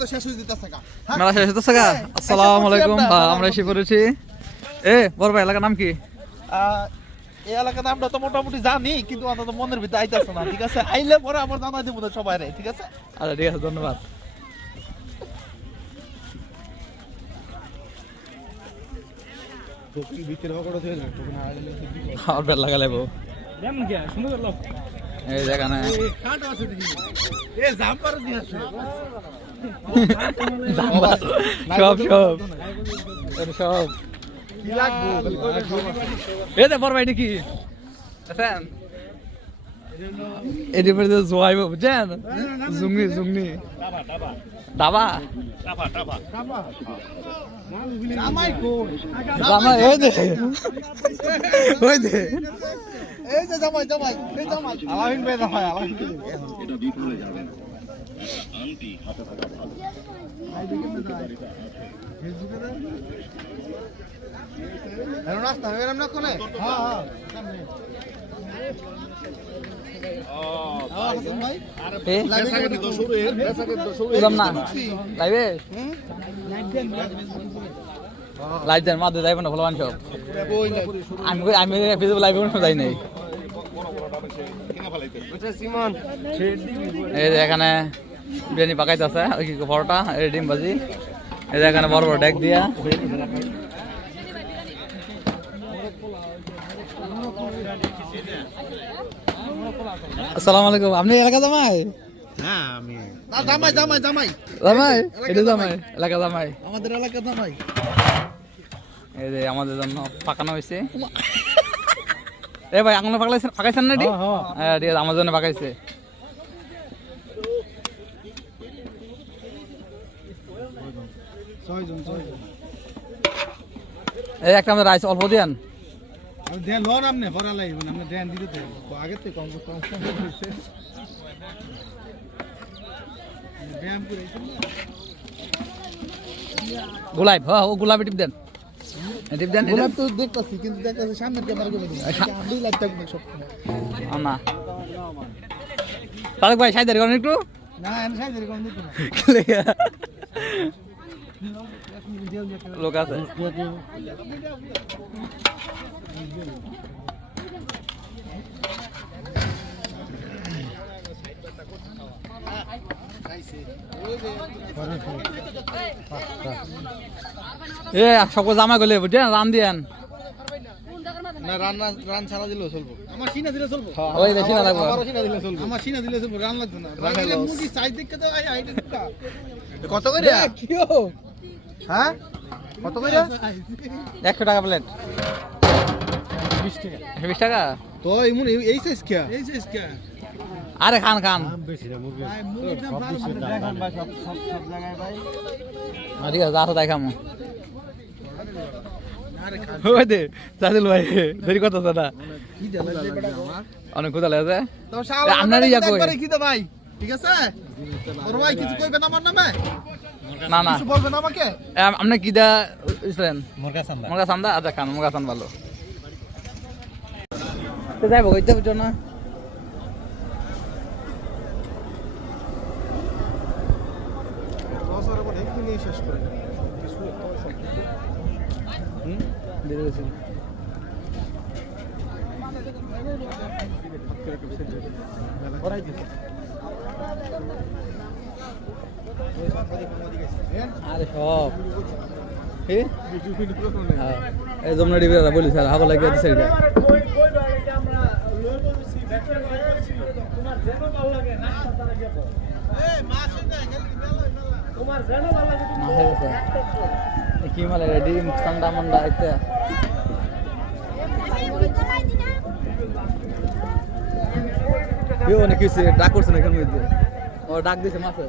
তো শেষ হয়ে যেতেছে গা। মেলা শেষ হতেছে গা। আসসালামু আলাইকুম, আমরা এসে পড়েছি। বড় ভাই, এলাকার নাম কি? এই এলাকার নামটা তো মোটামুটি জানি, কিন্তু অন্তত মনের ভিতরে আইতাছে না। ঠিক আছে, আইলে পরে আবার জানাই দেবো সবাই রে। ঠিক আছে, আচ্ছা ঠিক আছে, ধন্যবাদ। আর বেল লাগা লাগবো। এই যেখানে সব সব সব বড় ভাই কি এটি জোয়াইব বুঝছেন? জুংনি জুংনি দাবা জামাই এই দে ওই দে এই যে জামাই জামাই এই জামাই আলামিন ভাই জামাই আলামিন এটা বিফলে যাবে আন্টি হাতে থাকা ভালো এর রাস্তা এরম না কোনে হ্যাঁ হ্যাঁ হাসান ভাই লাইভে তো শুরু না লাইভে লাইভ দেন মাদে যাইব না ভগবান সব আমি ফেসবুক লাইভে কোনো যাই নাই। এই যে এখানে বিরিয়ানি পাকাইতেছে ওই কি পরোটা এই ডিম ভাজি। এই যে এখানে বড় বড় ডেক দিয়া। আসসালামু আলাইকুম, আপনি এলাকা জামাই? হ্যাঁ আমি না জামাই জামাই জামাই জামাই এটা জামাই এলাকা জামাই আমাদের এলাকা জামাই। এই যে আমাদের জন্য পাকানো হয়েছে। এ ভাই আঙুলে পাকাইছেন না? হ্যাঁ ঠিক আছে, আমার জন্য পাকাইছে। এই একটা আমাদের রাইস অল্প দিয়ান। গোলাপ হ্যাঁ ও গোলাপি টিপ দেন টিপ দেন। গোলাপ তো দেখতাছি, কিন্তু দেখতাছি সামনের ক্যামেরা করে দিই আমি লাইভ থাকব সব না তাহলে ভাই সাইদারি করেন একটু না আমি সাইজের কোন দিতে না লোক আছে। এ সকল জামা গলে বুঝছেন রান দিয়েন না। রান ছাড়া দিলেও চলবো, আমার সিনা দিলে চলবো। ওই বেশি না লাগবে, আমার সিনা দিলে চলবো, আমার সিনা দিলে চলবো, রান লাগবে না। রান দিলে মুদি সাইজ দেখতে তো আই কত করে কিও? হ্যাঁ কত করে? 100 টাকা প্লেট। 20 টাকা 20 টাকা তো এমন এই সাইজ কি? এই সাইজ কি? আরে খান খান বেশি না মুরগি ভাই, মুরগির দাম দেখেন ভাই, সব জায়গায় ভাই। ঠিক আছে আসো দেখামু। ওই দে চাদিল ভাই দেরি করতেছ না? কি দেলা যে বেটা আমার অনেক ক্ষুধা লাগছে। তো শালা আপনারই ইয়া কই কি দে ভাই? ঠিক আছে তোর ভাই কিছু কইবে না আমার নামে? না না কিছু বলবে না আমাকে? আপনি কি দা ইসলেন? মুরগা সান্দা মুরগা সান্দা। আচ্ছা খান মুরগা সান ভালো তো যাইব কইতে বুঝছো না? বছর পর একদিন শেষ করে কিছু দিয়ে গেছি ওরাই দিছে। আরে সব এই জমনা ডিবিরা বলি স্যার হাবা লাগিয়ে দিছে এটা। কি মালে ডিম ঠান্ডা মান্ডা একটা অনেক কিছু ডাক করছে না এখানে মধ্যে ও ডাক দিছে মাছে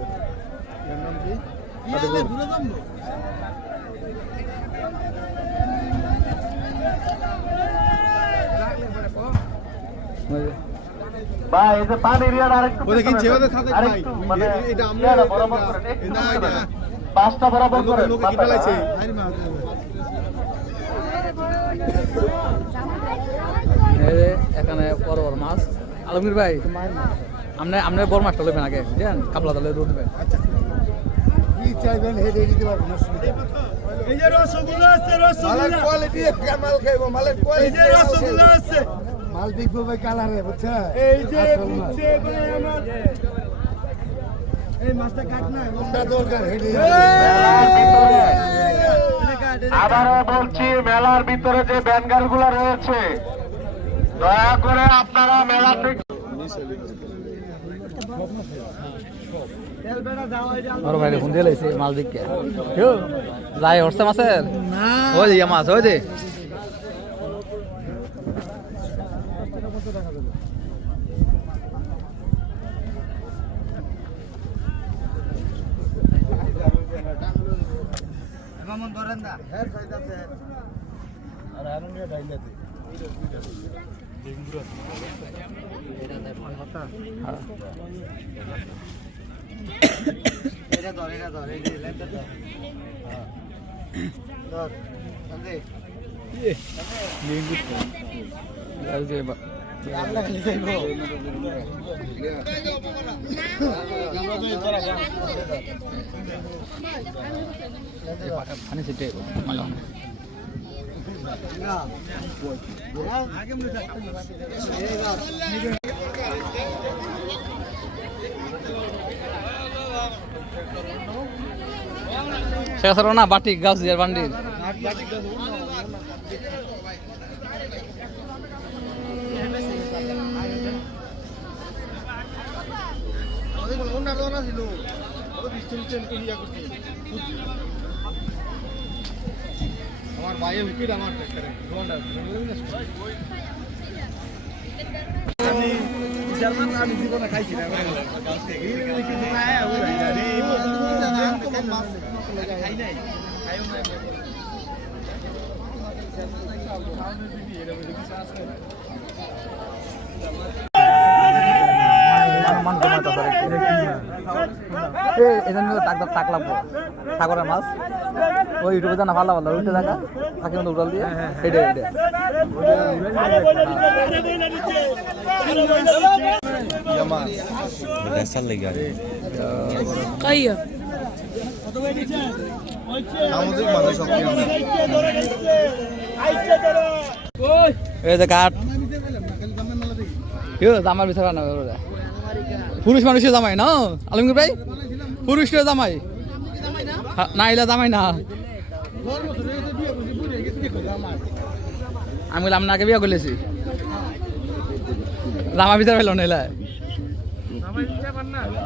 ভাই এই যে পানি এরিয়াটা আরেকটু আরেকটু মানে এটা আমরা বরাবর করেন একটু পাঁচটা বরাবর করেন এখানে বড় বড় মাছ। আলমগীর ভাই আপনি বড় মাছটা লইবেন আগে বুঝলেন, কাপলা তালে রুটবেন। চাইবেন হেডে দিতে পারবো না এই যে রসগোল্লা আছে রসগোল্লা মালের কোয়ালিটি মাল খাইবো মালের এই কোয়ালিটি যে রসগোল্লা আছে মাল দেখবো ভাই কালারে বুঝছেন এই যে বুঝছে ভাই আমার এই মাছটা কাট না কোনটা দরকার হেডে আবারও বলছি মেলার ভিতরে যে ব্যানগার গুলো রয়েছে দয়া করে আপনারা মেলা থেকে ওর ভাই ফোন দিয়ে লাইছে মাল দিকে কেউ যাই হচ্ছে মাছের ওই যে মাছ ওই যে মামন ধরেন না হ্যাঁ ফায়দা আছে আর আরঙ্গে ডাইলাতে এটা ধর এই যে লেন্সটা ধর ধর সন্দে এই যে আমরা খালি যাইবো পানি ছিটে মালা আগে শেষ হলো না বাটিক গাছ আর বান্ডিল আমার ভাইয়ের উইকেট আমার আমি জীবনে খাইছি না খাই নাই টাক লাগবো সাগরের মাছ ওই ইউটিউবে জানা ভালো ভালো উল্টে থাকা থাকি মতো উড়াল দিয়ে হেডে হেডে এই যে কাঠ জামার বিচার না পুরুষ মানুষের জামাই না আলমগীর ভাই পুরুষের জামাই না এলা জামাই না আমি বললাম নাকে বিয়ে করলেছি জামা বিচার পেল না এলা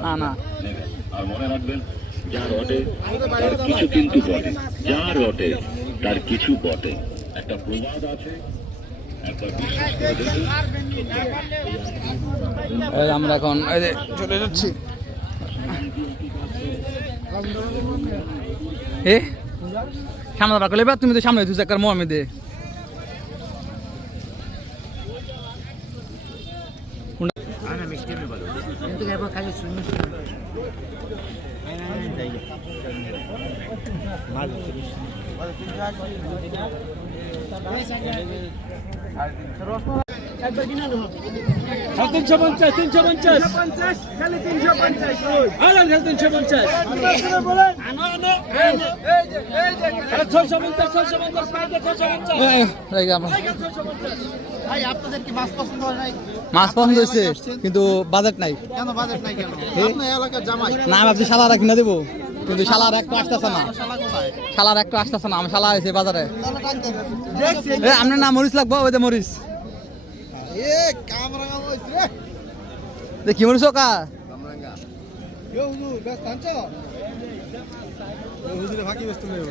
না না আর মনে রাখবেন যা রটে তার কিছু কিন্তু বটে যা রটে তার কিছু বটে একটা প্রবাদ আছে আমরা এখন এই যে চলে যাচ্ছি সামনে বার করলে তুমি তো সামনে তুই একটা মোহাম্মদ দে তিনশো পঞ্চাশ খালি 350 ভাই আপনাদের কি মাছ পছন্দ হয় নাই মাছ পছন্দ হয়েছে কিন্তু বাজেট নাই কেন বাজেট নাই কেন আপনার এলাকার জামাই না ভাবছি শালারা কিনে দেবো কিন্তু শালার একটা আসতেছে না শালা কোথায় শালার একটা আসতেছে না আমি শালা আছে বাজারে তাহলে টানতে দেখছি আপনার নাম মরিচ লাগবো ওই যে মরিচ এ কামরাঙ্গা হইছে রে দেখি মরিচ কা কামরাঙ্গা হুজুর ব্যস্ত আনছো হুজুরে ফাঁকি ব্যস্ত নেই